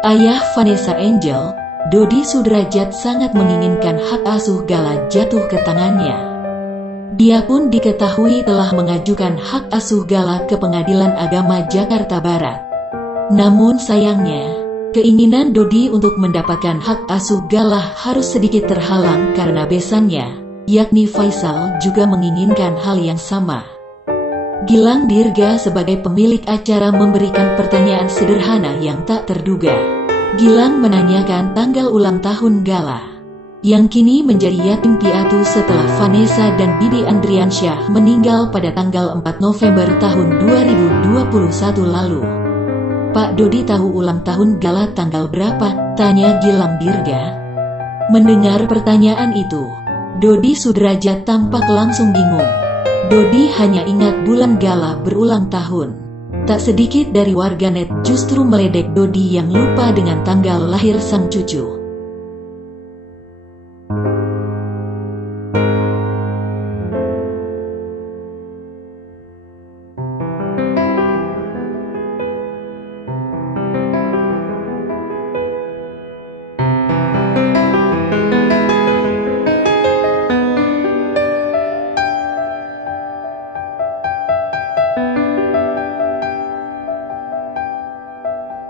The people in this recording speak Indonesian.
Ayah Vanessa Angel, Dodi Sudrajat sangat menginginkan hak asuh Gala jatuh ke tangannya. Dia pun diketahui telah mengajukan hak asuh Gala ke Pengadilan Agama Jakarta Barat. Namun sayangnya, keinginan Dodi untuk mendapatkan hak asuh Gala harus sedikit terhalang karena besannya, yakni Faisal, juga menginginkan hal yang sama. Gilang Dirga sebagai pemilik acara memberikan pertanyaan sederhana yang tak terduga. Gilang menanyakan tanggal ulang tahun Gala, yang kini menjadi yatim piatu setelah Vanessa dan Bibi Andriansyah meninggal pada tanggal 4 November tahun 2021 lalu. "Pak Dodi tahu ulang tahun Gala tanggal berapa?" tanya Gilang Dirga. Mendengar pertanyaan itu, Dodi Sudrajat tampak langsung bingung. Dodi hanya ingat bulan Gala berulang tahun. Tak sedikit dari warganet justru meledek Dodi yang lupa dengan tanggal lahir sang cucu.